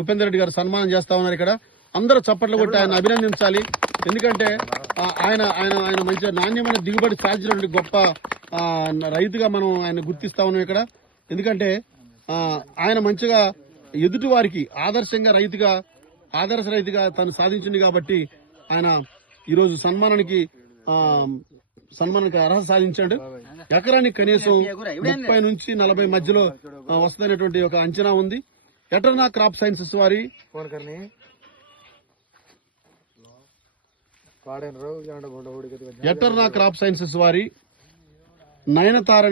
ఉపేందర్ రెడ్డి గారు సన్మానం చేస్తా ఉన్నారు. ఇక్కడ అందరూ చప్పట్లు కొట్టి ఆయన అభినందించాలి. ఎందుకంటే ఆయన ఆయన ఆయన మంచి నాణ్యమైన దిగుబడి సాధించినటువంటి గొప్ప రైతుగా మనం ఆయన గుర్తిస్తా ఉన్నాం ఇక్కడ. ఎందుకంటే ఆయన మంచిగా ఎదుటి వారికి ఆదర్శ రైతుగా తను సాధించింది కాబట్టి ఆయన ఈరోజు సన్మానానికి అర్హత సాధించాడు. ఎకరానికి కనీసం 30 నుంచి 40 మధ్యలో వస్తుందనేటువంటి ఒక అంచనా ఉంది. ఎటర్నా క్రాప్ సైన్సెస్ వారి నయనతార